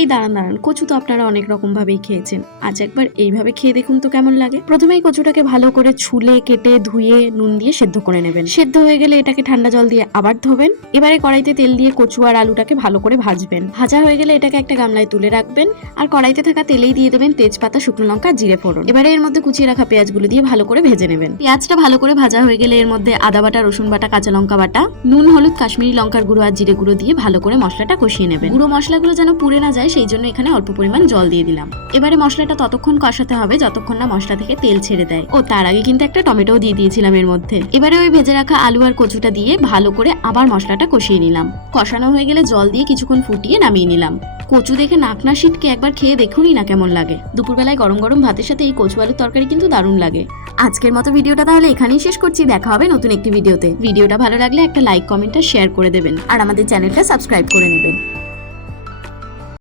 এই দাঁড়ান, কচু তো আপনারা অনেক রকম ভাবেই খেয়েছেন, আজ একবার এইভাবে খেয়ে দেখুন তো কেমন লাগে। প্রথমেই কচুটাকে ভালো করে ছুলে কেটে ধুয়ে নুন দিয়ে সেদ্ধ করে নেবেন। সেদ্ধ হয়ে গেলে এটাকে ঠান্ডা জল দিয়ে আবার ধোবেন। এবারে কড়াইতে তেল দিয়ে কচু আর আলুটাকে ভালো করে ভাজবেন। ভাজা হয়ে গেলে এটাকে একটা গামলায় তুলে রাখবেন আর কড়াইতে থাকা তেলেই দিয়ে দেবেন তেজপাতা, শুকনো লঙ্কা, জিরে ফোড়ন। এবারে এর মধ্যে কুচিয়ে রাখা পেঁয়াজগুলো দিয়ে ভালো করে ভেজে নেবেন। পেঁয়াজটা ভালো করে ভাজা হয়ে গেলে এর মধ্যে আদা বাটা, রসুন বাটা, কাঁচা লঙ্কা বাটা, নুন, হলুদ, কাশ্মীরি লঙ্কার গুঁড়ো আর জিরে গুঁড়ো দিয়ে ভালো করে মশলাটা কষিয়ে নেবেন। গুঁড়ো মশলাগুলো যেন পুড়ে না যায়, সেই জন্য এখানে অল্প পরিমাণ জল দিয়ে দিলাম। এবারে মশলাটা ততক্ষণ কষাতে হবে যতক্ষণ না মশলা থেকে তেল ছেড়ে দেয়। ও তার আগে কিন্তু একটা টমেটো দিয়ে দিয়েছিলাম এর মধ্যে। এবারে ওই ভেজে রাখা আলু আর কচুটা দিয়ে ভালো করে আবার মশলাটা কষিয়ে নিলাম। কষানো হয়ে গেলে জল দিয়ে কিছুক্ষণ ফুটিয়ে নামিয়ে নিলাম। কচু দেখে নাক না সিটকে একবার খেয়ে দেখুনই না কেমন লাগে। দুপুরবেলায় গরম গরম ভাতের সাথে এই কচু আলুর তরকারি কিন্তু দারুণ লাগে। আজকের মতো ভিডিওটা তাহলে এখানেই শেষ করছি। দেখা হবে নতুন একটি ভিডিওতে। ভিডিওটা ভালো লাগলে একটা লাইক, কমেন্ট আর শেয়ার করে দেবেন আর আমাদের চ্যানেলটা সাবস্ক্রাইব করে নেবেন।